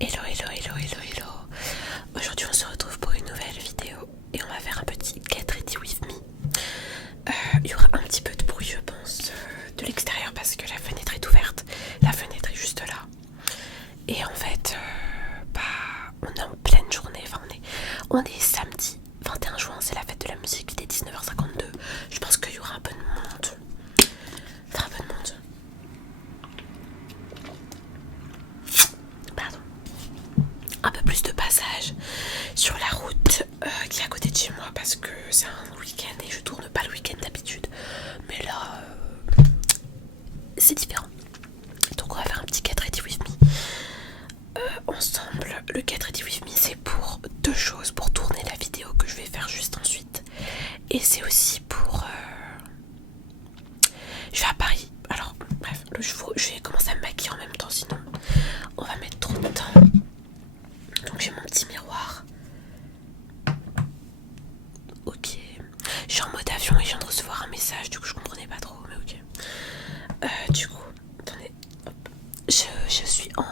Hello, hello, hello, hello, hello. Aujourd'hui on se retrouve pour une nouvelle vidéo et on va faire un petit Get Ready With Me. Il y aura un petit peu de bruit je pense de l'extérieur parce que la fenêtre est ouverte. La fenêtre est juste là. Et en fait, on est en pleine journée, enfin on est samedi 21 juin, c'est la fête de la musique, il est 19h52. Je pense qu'il y aura un peu de monde. Enfin un peu de monde. Pardon. Un peu plus de passage sur la route qui est à côté de chez moi parce que c'est un week-end et je tourne pas le week-end d'habitude. Mais là, c'est différent. Donc on va faire un petit Get Ready With Me ensemble. Le Get Ready With Me c'est pour deux choses. Pour tourner la vidéo que je vais faire juste ensuite. Et c'est aussi pour... je vais à Paris. Alors bref, je vais commencer à me maquiller en même temps sinon on va mettre trop de temps. Donc j'ai mon petit miroir. Ok. Je suis en mode avion et je viens de recevoir un message, du coup je comprenais pas trop, mais ok. Du coup, attendez, hop. Je suis en...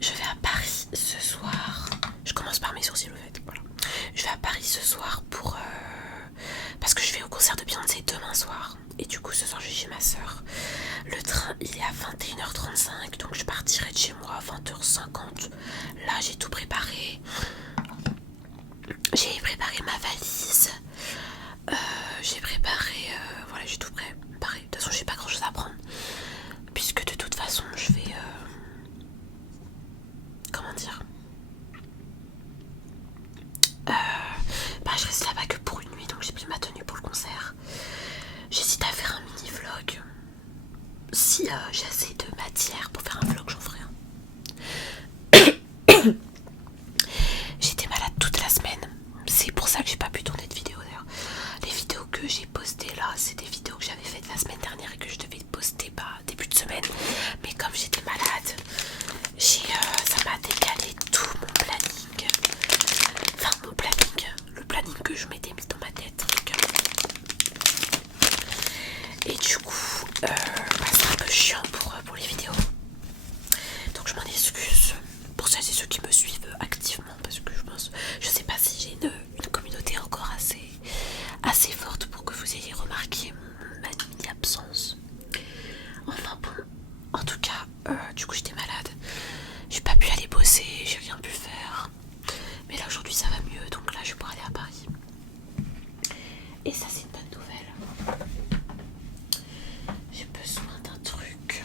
Je vais à Paris ce soir. Je commence par mes sourcils, au fait, voilà. Je vais à Paris ce soir pour... parce que je vais au concert de Beyoncé demain soir. Et du coup ce soir je vais chez ma soeur. Le train il est à 21h35, donc je partirai de chez moi à 20h50. Là j'ai tout préparé. J'ai préparé ma valise. J'ai préparé... voilà, j'ai tout préparé. De toute façon j'ai pas grand chose à prendre. Puisque de toute façon je vais... comment dire, je reste là-bas que pour une nuit. Donc j'ai pris ma tenue pour le concert. J'hésite à faire un mini vlog. Si j'ai assez de matière pour faire un vlog, j'en ferai un. J'étais malade toute la semaine. C'est pour ça que j'ai pas pu tourner de vidéo d'ailleurs. Les vidéos que j'ai postées là, c'est des vidéos que j'avais faites la semaine dernière et que je devais poster début de semaine. Mais comme j'étais malade, ça m'a décalé tout mon planning. Enfin mon planning, le planning que je m'étais mis dans ma tête. Et du coup, c'est un peu chiant pour les vidéos. Donc je m'en excuse pour celles et ceux qui me suivent activement parce que je sais pas si j'ai une communauté encore assez forte pour que vous ayez remarqué ma mini-absence. Enfin bon, en tout cas, du coup j'étais malade. J'ai pas pu aller bosser, j'ai rien pu faire. Mais là aujourd'hui ça va mieux, donc là je vais pouvoir aller à Paris. Et ça c'est une bonne nouvelle. J'ai besoin d'un truc.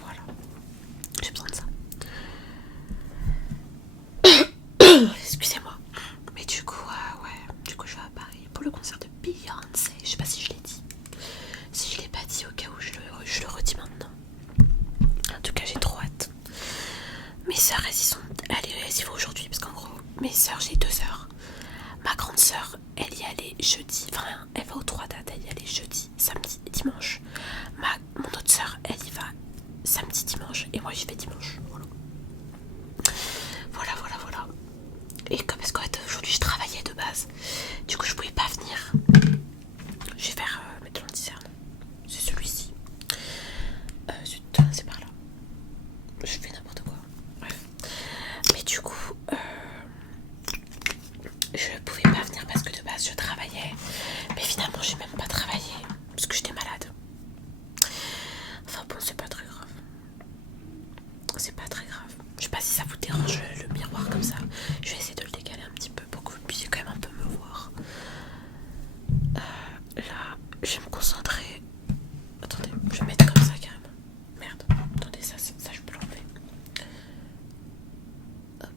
Voilà, j'ai besoin de ça. Excusez-moi. Mais du coup, du coup je vais à Paris pour le concert de Beyoncé. Je sais pas si je l'ai dit. Si je l'ai pas dit, au cas où je le redis maintenant. En tout cas j'ai trop hâte. Mes sœurs elles y vont aujourd'hui parce qu'en gros mes sœurs, j'ai 2 sœurs. Ma grande sœur elle y allait jeudi. Enfin elle va aux 3 dates. Elle y allait jeudi, samedi et dimanche. Mon autre sœur elle y va samedi, dimanche. Et moi j'y vais dimanche. Voilà. Et comme parce qu'en fait aujourd'hui je travaillais de base, du coup je pouvais pas venir. Je vais faire mettre l'anticerne. C'est celui-ci. C'est par là. Je fais n'importe quoi. Bref. Mais du coup je pouvais pas venir parce que de base je travaillais. Mais finalement j'ai même pas travaillé parce que j'étais malade. Enfin bon, c'est pas très grave. C'est pas très grave. Je sais pas si ça vous dérange le miroir comme ça. Je vais essayer de le décaler un petit peu pour que vous puissiez quand même un peu me voir. Là, je vais me concentrer. Attendez, je vais mettre comme ça carrément. Merde, attendez, ça je peux l'enlever. Hop.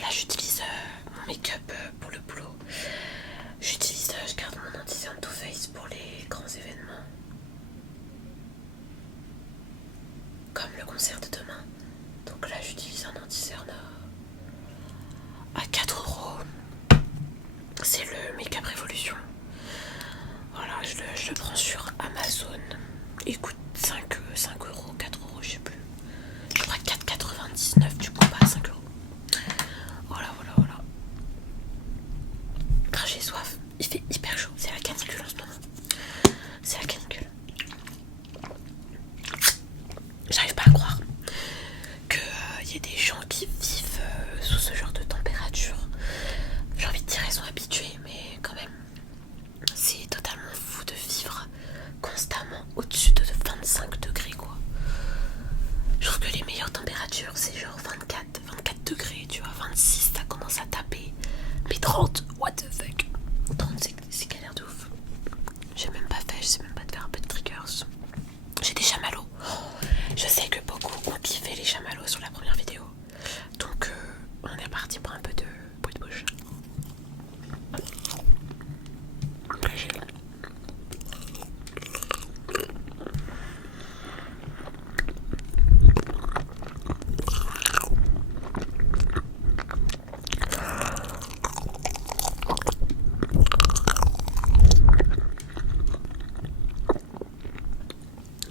Là, j'utilise mon make-up pour le boulot. Je garde mon anti-cerne Too Faced pour les grands événements. Comme le concert de demain. Donc là, j'utilise un anti-cerne à 4€. C'est le Make-up Révolution. Voilà, je le prends sur Amazon. Il coûte 5€, 4€, je sais plus. Je crois 4€. 1,99€ du coup, pas 5€. Voilà. Quand j'ai soif, il fait hyper chaud. C'est la canicule en ce moment. C'est la canicule. J'arrive pas à croire qu'il y ait des gens qui vivent sous ce genre de température. J'ai envie de dire ils sont habitués, mais quand même, c'est totalement fou de vivre constamment au-dessus de 25 degrés quoi. Je trouve que les meilleures températures c'est genre 24 degrés, tu vois, 26 ça commence à taper. Mais 30, what the fuck. 30 c'est galère de ouf. J'ai même pas fait, je sais même pas de faire un peu de triggers. J'ai des chamallows. Je sais que beaucoup ont kiffé les chamallows sur la première vidéo. Donc on est parti pour un peu de bruit de bouche.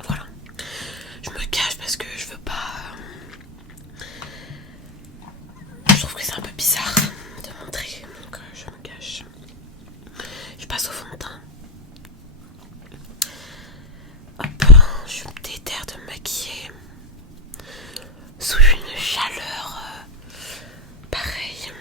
Voilà. Je me cache parce que je veux pas. Je trouve que c'est un peu bizarre de montrer, donc je me cache. Je passe au fond de teint. Hop, je me déterre de me maquiller sous une chaleur pareille.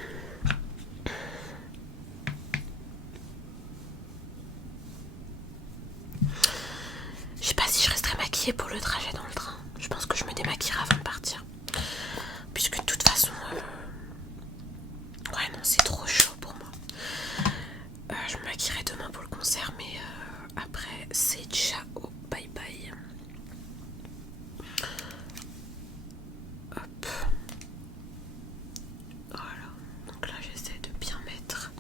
Je sais pas si je resterai maquillée pour le trajet dans le train. Je pense que je me démaquillerai avant de partir. Puisque de toute façon... Ouais non, c'est trop chaud pour moi. Je me maquillerai demain pour le concert, mais après c'est ciao, bye bye. Hop. Voilà. Donc là j'essaie de bien mettre.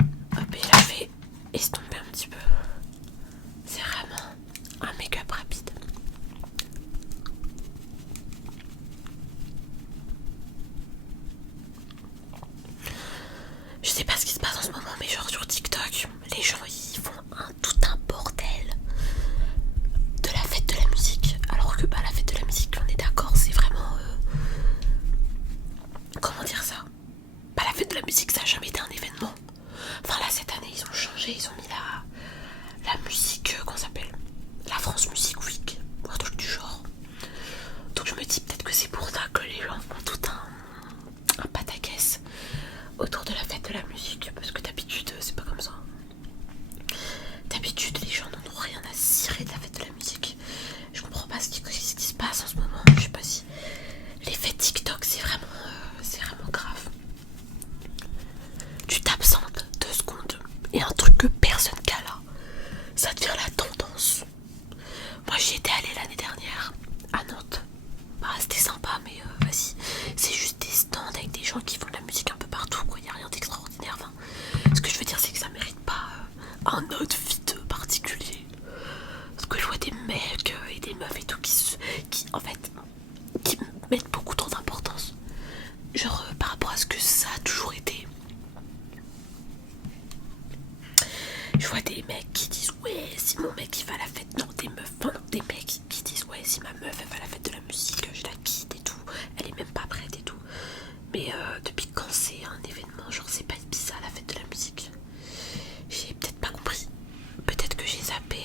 Hop, et là je vais estomper un petit peu. C'est vraiment un make-up rapide. Je sais pas ce qui se passe en ce moment, mais genre sur TikTok, les gens ils font tout un bordel de la fête de la musique. Alors que la fête de la musique, on est d'accord, c'est vraiment... comment dire ça? La fête de la musique, ça a jamais été un événement. Enfin là, cette année, ils ont changé, ils ont mis la musique, qu'on s'appelle la France Music Week, ou un truc du genre. Donc je me dis peut-être que c'est pour ça que les gens font tout un pataquès autour de la fête de la musique, parce que d'habitude c'est pas comme ça. D'habitude les gens n'en ont rien à cirer de la fête de la musique. Je comprends pas ce qui se passe en ce moment. Je sais pas si l'effet TikTok c'est vraiment grave. Tu t'absentes 2 secondes et un truc que personne cala, ça devient la tendance. Moi j'y étais allée l'année dernière à Nantes. C'était sympa, mais vas-y, c'est juste des stands avec des gens qui font de la musique un peu partout, quoi. Y a rien d'extraordinaire. Enfin, ce que je veux dire, c'est que ça mérite pas un outfit particulier. Parce que je vois des mecs et des meufs et tout qui en fait, qui mettent beaucoup trop d'importance. Genre par rapport à ce que ça a toujours été. Je vois des mecs qui disent ouais si mon mec il va à la fête, non des meufs, enfin, des mecs qui disent ouais si ma meuf elle va à la fête de la musique, je la quitte et tout, elle est même pas prête et tout. Mais depuis quand c'est un événement, genre c'est pas Ibiza la fête de la musique? J'ai peut-être pas compris. Peut-être que j'ai zappé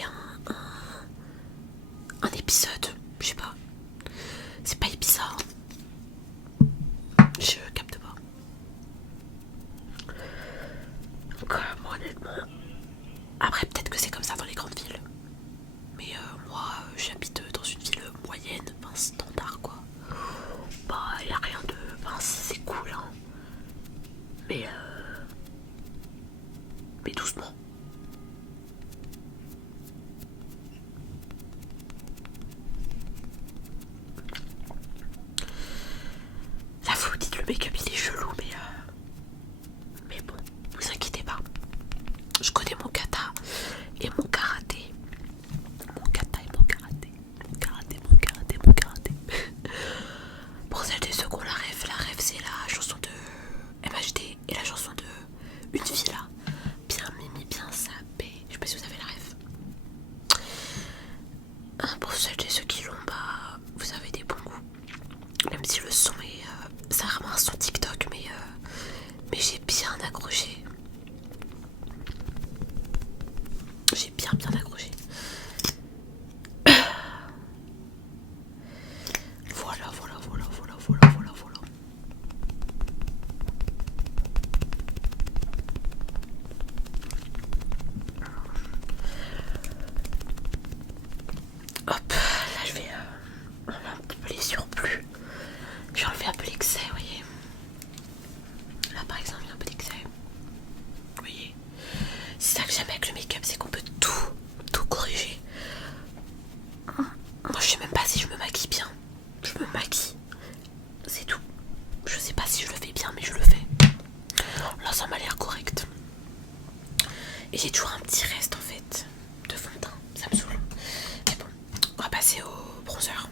un épisode, je sais pas. C'est pas Ibiza. me maquille. C'est tout. Je sais pas si je le fais bien, mais je le fais. Là, ça m'a l'air correct. Et j'ai toujours un petit reste en fait de fond de teint. Ça me saoule. Mais bon, on va passer au bronzer.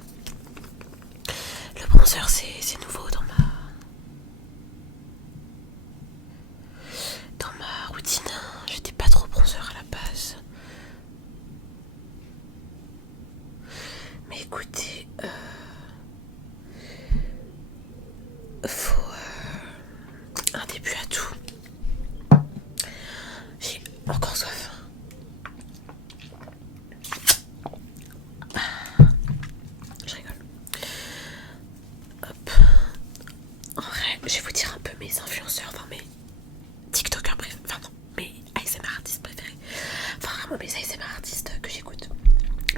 Le bronzer, c'est nouveau dans ma routine. J'étais pas trop bronzer à la base. Mais écoutez, faut un début à tout. J'ai encore soif. Je rigole. Hop. En vrai, je vais vous dire un peu mes influenceurs, enfin mes TikTokers préférés. Enfin non, mes ASMR artistes préférés. Enfin vraiment mes ASMR artistes que j'écoute.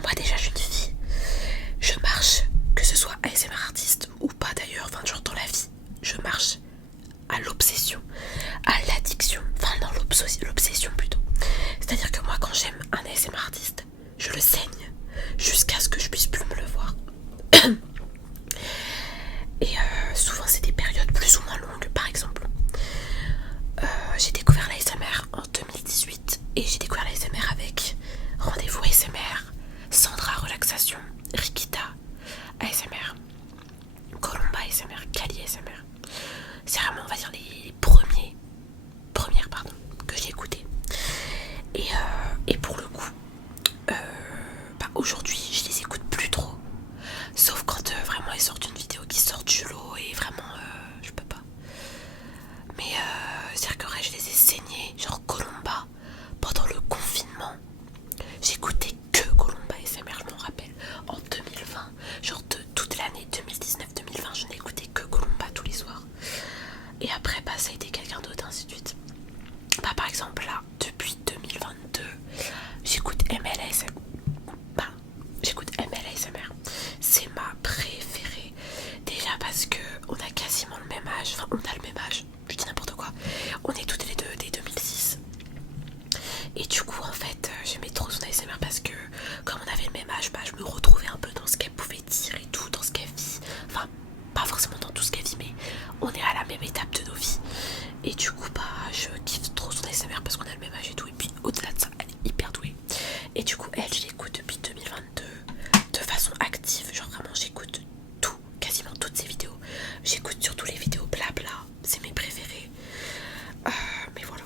Moi déjà je suis une fille. Je marche, que ce soit ASMR artiste ou pas d'ailleurs, enfin genre dans la vie, je marche à l'obsession, à l'addiction, enfin non l'obsession plutôt. C'est-à-dire que moi quand j'aime un ASMR artiste, je le saigne jusqu'à ce que je puisse plus me le voir. Et souvent c'est des périodes plus ou moins longues. Par exemple, j'ai découvert l'ASMR en 2018 et j'ai découvert l'ASMR avec Rendez-vous ASMR, Sandra Relaxation, Rikita ASMR, Colomba ASMR, Kali ASMR. C'est vraiment, on va dire, les premières que j'ai écoutées. Et pour le coup, aujourd'hui, je les écoute plus trop. Sauf quand vraiment ils sortent une vidéo qui sort du lot et vraiment, je peux pas. Mais c'est-à-dire que je les ai saignés, genre Colomba, pendant le confinement. J'écoutais que Colomba ASMR, je m'en rappelle, en 2020. Genre de toute l'année 2019-2020, je n'écoutais que Colomba tous les soirs. Et après, ça a été quelqu'un d'autre, ainsi de suite. Par exemple, là, depuis 2022, j'écoute MLASMR. J'écoute MLASMR. C'est ma préférée. Déjà parce que on a quasiment le même âge. Enfin, on a le même âge. Je dis n'importe quoi. On est toutes les deux des 2006. Et du coup, en fait, j'aimais trop son ASMR parce que, comme on avait le même âge, je me retrouvais un peu dans ce qu'elle pouvait dire et tout, dans ce qu'elle vit. Enfin, pas forcément dans tout ce qu'elle vit, mais on est à la même étape de nos vies. Et du coup, je kiffe trop son ASMR parce qu'on a le même âge et tout. Et puis, au-delà de ça, elle est hyper douée. Et du coup, je l'écoute depuis 2022 de façon active. Genre, vraiment, j'écoute tout, quasiment toutes ses vidéos. J'écoute surtout les vidéos blabla. C'est mes préférés. Mais voilà.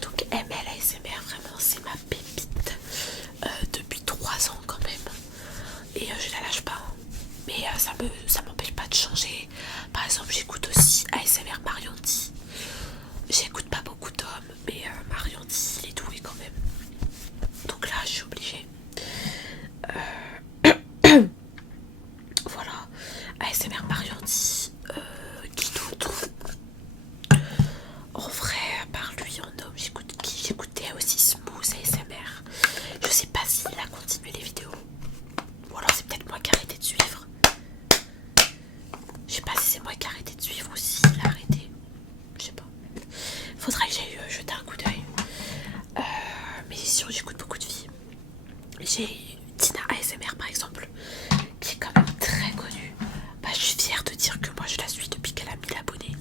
Donc, MLASMR, vraiment, c'est ma pépite depuis 3 ans quand même. Et je la lâche pas. Mais ça m'empêche pas de changer. Par exemple, j'écoute aussi ASMR Marianti. J'écoute pas beaucoup d'hommes, mais Marianti, il est doué quand même. Donc là, je suis obligée. Voilà. ASMR Marianti. Qui d'autre? En vrai, à part lui, en homme, j'écoutais aussi Smooth ASMR. Je sais pas s'il a continué les vidéos. Ou alors c'est peut-être moi qui ai arrêté de suivre. Je sais pas si c'est moi qui ai arrêté de suivre ou s'il a arrêté. Je sais pas. Faudrait que j'aille jeter un coup d'œil. Mais sinon j'écoute beaucoup de filles. J'ai Tina ASMR par exemple, qui est quand même très connue. Je suis fière de dire que moi je la suis depuis qu'elle a 1000 abonnés.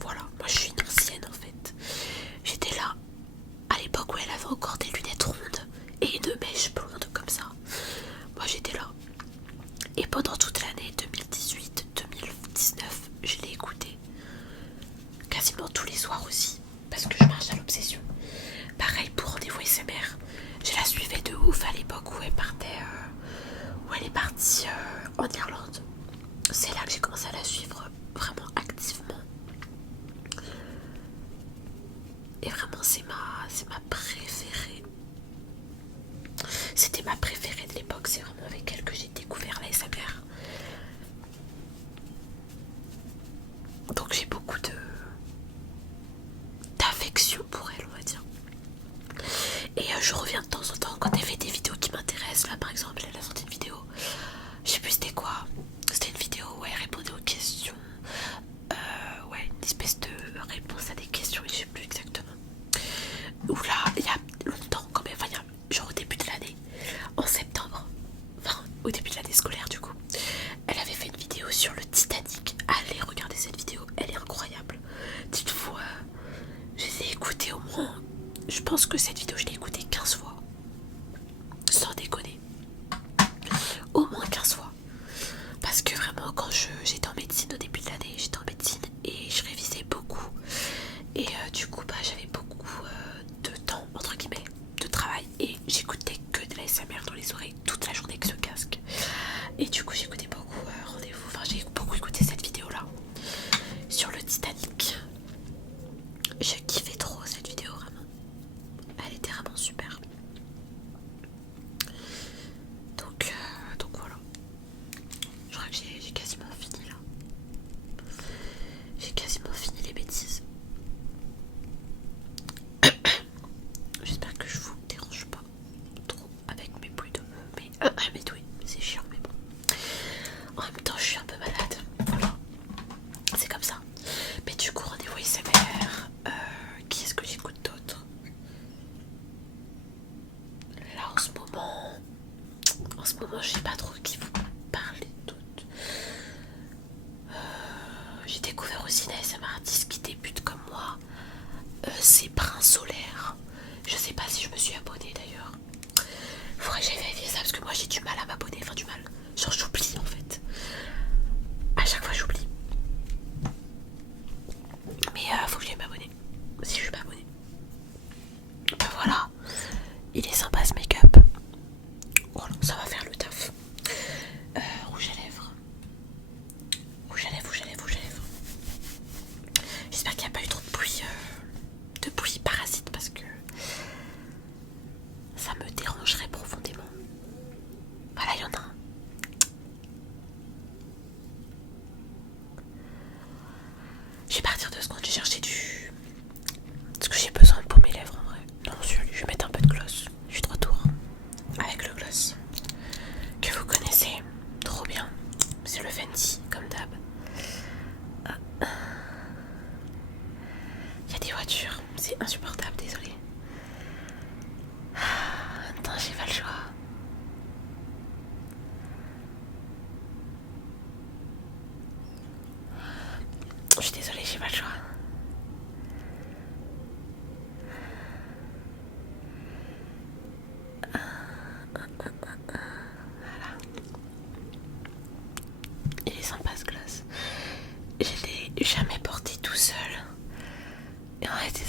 Voilà, moi je suis une ancienne en fait. J'étais là à l'époque où elle avait encore des lunettes rondes et une mèche blonde comme ça. Moi j'étais là. Et pendant toute l'année 2018-2019, je l'ai écoutée quasiment tous les soirs aussi, parce que je marche à l'obsession. Pareil pour Rendez-vous ASMR, je la suivais de ouf à l'époque où elle est partie en Irlande. C'est là que j'ai commencé à la suivre vraiment activement. Et vraiment c'est ma préférée. C'était ma préférée de l'époque, c'est vraiment avec elle que j'ai découvert la ASMR. Donc j'ai beaucoup d'affection pour elle, on va dire. Et je reviens de temps en temps quand elle fait des vidéos qui m'intéressent. Là par exemple, elle a sorti une vidéo, je sais plus c'était quoi. C'était une vidéo où elle répondait aux questions. Ouais, une espèce de réponse à des questions, mais je sais plus exactement. Où là, il y a longtemps quand même, genre au début de l'année, en septembre, enfin sur le Titanic. Allez regarder cette vidéo, elle est incroyable. Dites-vous, je les ai écoutées au moins. Je pense que cette vidéo je l'ai écoutée 15 fois. Sans déconner. Au moins 15 fois. Parce que vraiment quand j'étais en médecine au début de l'année, j'étais en médecine et je révisais beaucoup. Et du coup j'avais beaucoup de temps entre guillemets de travail et j'écoutais que de la SMR dans les oreilles toute la journée avec ce casque. Et du coup j'écoutais beaucoup Rendez-vous, enfin j'ai beaucoup écouté cette vidéo là sur le Titanic. J'ai kiffé trop cette vidéo vraiment. Elle était vraiment super. Donc voilà. Je crois que j'ai quasiment fini là. J'ai quasiment fini les bêtises. J'espère que je vous dérange pas trop avec mes bruits de mais oui, c'est chiant mais bon. En même temps je suis un peu malade. Voilà. C'est comme ça. Mais du coup rendez-vous ASMR. Qui est-ce que j'écoute d'autre? Là en ce moment je sais pas trop qui vous parler d'autre. J'ai découvert aussi une ASMR artiste qui débute comme moi. C'est Prince Solaire. Je sais pas si je me suis abonnée d'ailleurs. Faudrait que j'aille vérifier ça parce que moi j'ai du mal à m'abonner. Enfin du mal. Genre j'oublie en fait. À chaque fois j'oublie. Mais faut que j'aille m'abonner. Si je suis pas abonnée. Ben voilà. Il est sympa ce make-up. Voilà, ça va faire le taf. Rouge à lèvres. Rouge à lèvres, rouge à lèvres, rouge à lèvres. J'espère qu'il n'y a pas eu trop de bruit parasite parce que ça me dérangerait profondément. Voilà, il y en a un. Je vais partir 2 secondes, j'ai cherché ce que j'ai besoin pour mes lèvres en vrai. Non, je vais mettre un peu de gloss. Je suis de retour avec le gloss que vous connaissez trop bien. C'est le Fenty, comme d'hab. Il y a des voitures, c'est insupportable, désolé. Attends, j'ai pas le choix. Je suis désolée, j'ai pas le choix. Voilà. Il est sympa ce gloss. Je l'ai jamais porté tout seul. Et en fait c'est